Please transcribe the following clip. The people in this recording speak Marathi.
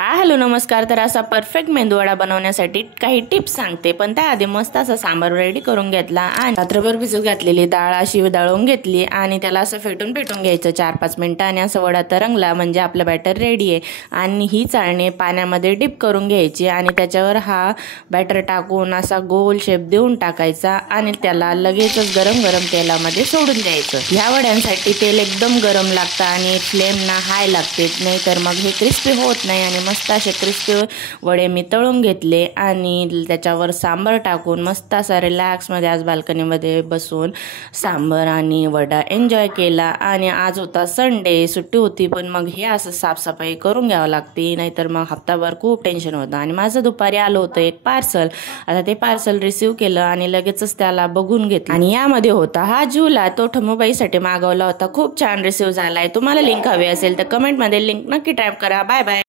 हॅलो नमस्कार। तर असा परफेक्ट मेंदूवडा बनवण्यासाठी काही टिप्स सांगते, पण त्याआधी मस्त असा सांबार रेडी करून घेतला आणि रात्रभर भिजत घातलेली डाळ अशी दळून घेतली आणि त्याला असं फेटून घ्यायचं 4-5 मिनिटं आणि असं वडा तरंगला म्हणजे आपलं बॅटर रेडी आहे। आणि ही चाळणी पाण्यामध्ये डिप करून घ्यायची आणि त्याच्यावर हा बॅटर टाकून असा गोल शेप देऊन टाकायचा आणि त्याला लगेचच गरम तेलामध्ये सोडून द्यायचं। ह्या वड्यांसाठी तेल एकदम गरम लागतं आणि फ्लेम ना हाय लागते, नाहीतर मग हे क्रिस्पी होत नाही। आणि मस्त असे क्रिस्पी वडे मी तळून घेतले आणि त्याच्यावर सांबार टाकून मस्त असा रिलॅक्स मध्ये आज बाल्कनीमध्ये बसून सांबार आणि वडा एन्जॉय केला। आणि आज होता संडे, सुट्टी होती, पण मग हे असं साफसफाई करून घ्यावं लागते, नाहीतर मग हप्ताभर खूप टेन्शन होतं। आणि माझं दुपारी आलं होतं एक पार्सल, आता ते पार्सल रिसीव केलं आणि लगेचच त्याला बघून घेतलं आणि यामध्ये होता हा झुला, तो ठमूबाईसाठी मागवला होता, खूप छान रिसीव झालाय। तुम्हाला लिंक हवी असेल तर कमेंटमध्ये लिंक नक्की टाईप करा। Bye bye.